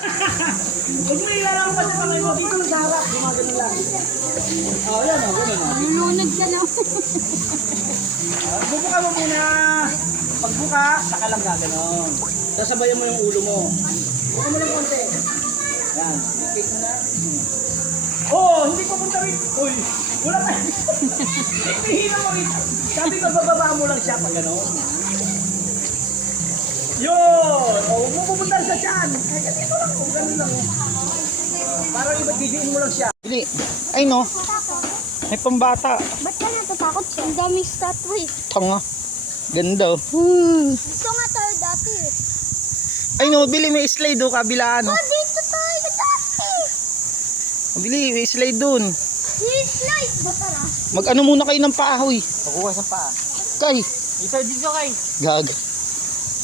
Huwag mo ilalaro pa sa kamay mo. Dito sa harap. Gumagano lang. Oh, yan o. Ganun o. Nalunod ka na. Bubuka mo muna. Pagbuka, saka lang gaganon. Sasabayan mo yung ulo mo. Buka mo lang konti. Yan. Cake mo na. Oh, hindi ko punta rin. Uy, wala tayo. Hihina mo rin. Sabi ko, bababa mo lang siya pag gano'n. Yun! O, huwag mo pupunta sa tiyan. Ay, dito lang. O, gano'n lang. Parang iba't gigiin mo lang siya. Bili. Ay no, may pambata. Ba't ka natatakot siya? Ang daming statue. Tanga. Ganda oh. Gusto nga tayo dati eh. Ay no, bili may slide oh, kabilaan oh. Oh, dito tayo dati. Bili, may slide dun. Slide ba tara? Mag-ano muna kayo ng paahoy. Pakuha sa paa. Kay, Dito kay. gag.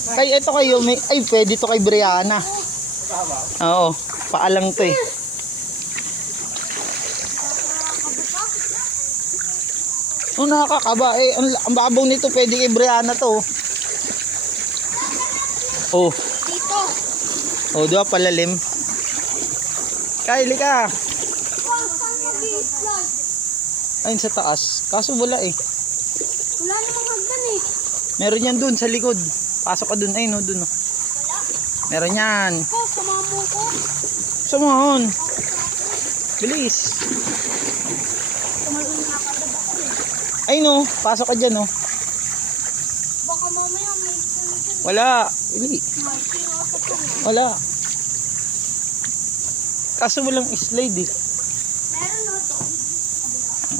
Kay, eto kayo, may, ay pwede to kay Brianna. Oo, paalang to eh. Oh, nakakakaba eh. Ang babaw nito, pwede kay Brianna to. Oh. Dito. Oh, di ba palalim? Kyle, ka. Saan mag-i-slide? Ayun sa taas. Kaso wala eh. Wala namang hagdan eh. Meron yan dun sa likod. Pasok ka dun. Ayun, no, dun. No. Meron yan. Ko, sumamo ko. Sumahon. Bilis. Tumalun na ka na ba? Ayun, no. Pasok ka dyan, no. Baka mamaya may sunod. Wala. Bili. May sino sa kanya. Wala. Kaso walang slide eh. Meron na to.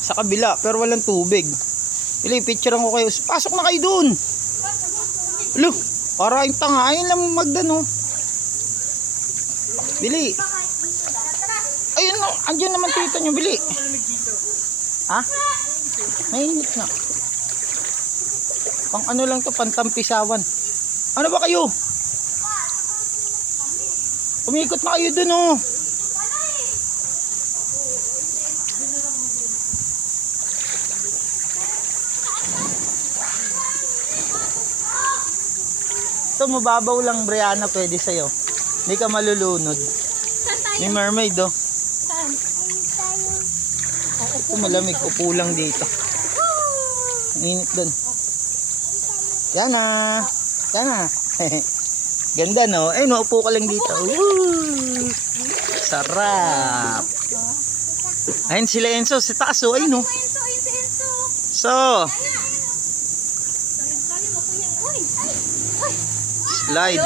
Sa kabila. Pero walang tubig. Bili, picturean ko kayo. Pasok na kayo dun. Look. Para yung tanga. Ayun lang magdano. Bili. Ayun no. Andiyan naman tita nyo. Bili. Ha? Mainit na. Pang ano lang to. Pantampisawan. Ano ba kayo? Umikot na kayo dun oh. Ito mababaw lang Brianna, pwede sa'yo. Hindi ka malulunod. Saan tayo? May mermaid oh. Saan? Tayo. Ito malamig, upo lang dito. Ang init dun. Yan na. Yan na. Ganda no? Eh no, upo ka lang dito. Woo! Sarap. Ayun sila Enzo, si taas oh. Ayun no. Enzo, ayun si Enzo. So, Sabi mo kuya. Uy! Ay! slide.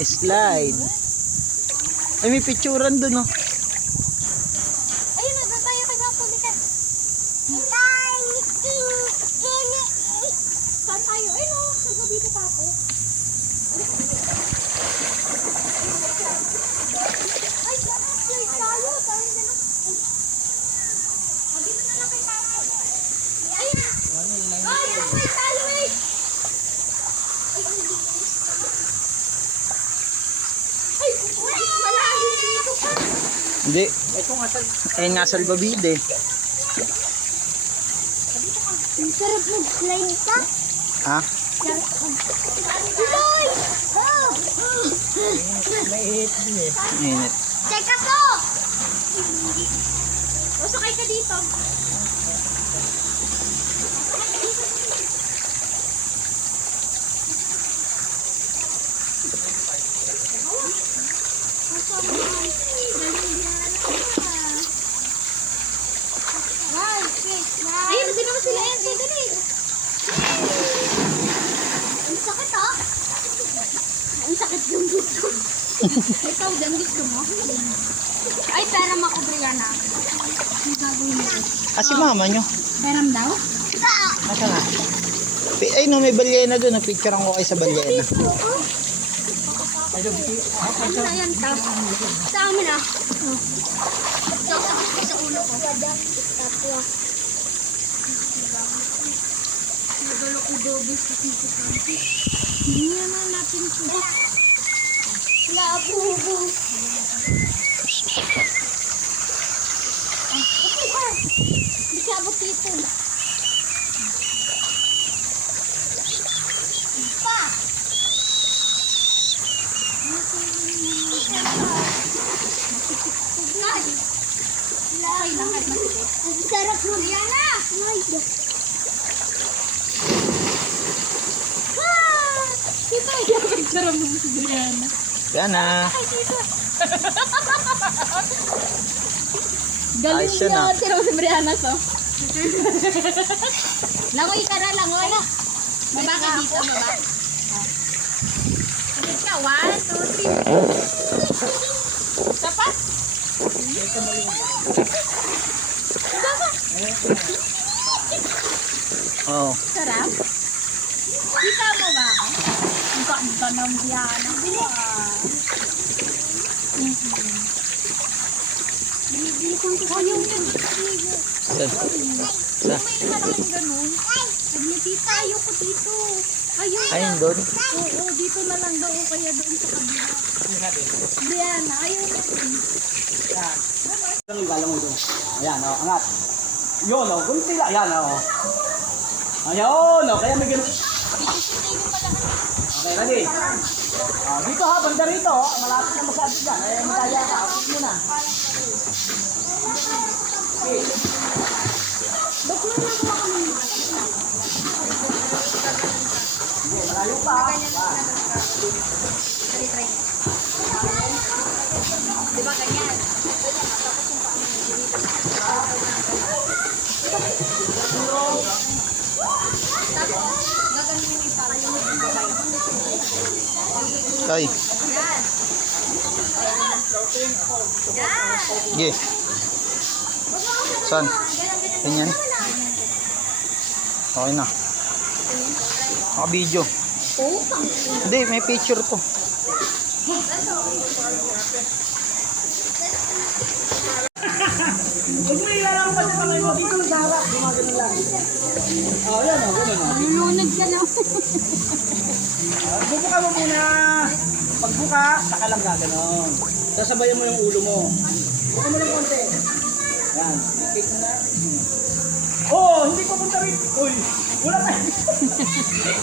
Slide. Ay may picturean dun oh. Ayun na, doon tayo kay Napolitan. Saan tayo? Ayun o, sago dito pa ako. Ay, slide tayo. Tayo na lang. Dito na lang kay Papa. Ayun. Ay, slide tayo eh. Ay, malalim dito pa. Hindi. Ito nga sa... Ayun nga salbabide. Ang sarap mag-slide pa. Ha? Slide! Oh! May hit din eh. Init. Teka po! O, sakay ka dito. Ayun, sino mo sila yan? Dali. Ang sakit ah. Ang sakit yung gusto. Ikaw din gusto mo? Ay, peram ako, Brianna. Ang gagawin mo. Ah, si mama nyo. Peram daw? Masa nga? Ay no, may balyena doon. Napicturean ko kayo sa balyena. Ano na yan, ta? Sa amin ah. Sa ulo ko. Nagalo ko dobe sa tito ko. Hindi naman natin ito. Labubo. Upo ka. Hindi ka abot dito. Pa. Ay! Okay lang, kahit masakit. Ang sarap mo. Brianna! Ay, kita yung picture mo si Brianna. Yan na. Ay, kita. Galing Ayos yun, niya ah. tira mo si Brianna, so. Langoy ka na, langoy. Baba ka dito, baba. Sige ka, 1, 2, 3. Tapat? Oh. Sarap? Kita mo ba ako? Ang ganda ng Brianna. Bilisan ko kayo yun. Yan. Sa. May malaking ganun. Nagniti tayo ko dito. Ayun. Ayun doon. Oo, dito na lang daw o kaya doon sa kabila. Brianna, ayun na. Yan. Ang galang mo doon. Ayan, oh, angat. Yun, oh, kunti lang. Ayan, oh. Ayun, oh, kaya may ganun. Okay, ready? Dito ha, banda rito. Malapit na masyado dyan. Ayan, kaya ka. Huwag mo na. Okay. Hindi, malayo pa. Di ba ganyan? Tapos, gaganin mo yung parang yung babay. Tay. Yan. Yan. Sige. Saan? Ganyan. Okay na. Naka-video. Oh, pang Hindi, may picture to. Huwag mo ilalang pa sa kamay mo. Dito sa harap. Gumagano lang. Oh, yan, oh, ganun, oh. nalulunod ka na. Bubuka mo muna. Pagbuka, saka lang gaganon. Sasabayan mo yung ulo mo. Buka mo lang konti. Yan. Cake mo na. Oh, hindi ko punta rin. Uy, wala na.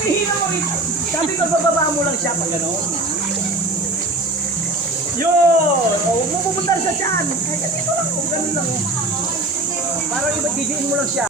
Hihina mo rin. Sabi ko, bababa mo lang siya pag gano'n. Yun! Oh, huwag mo pupunta sa tiyan. Kaya dito lang. Oh, ganun lang. Oh. Para iba, didiin mo lang siya.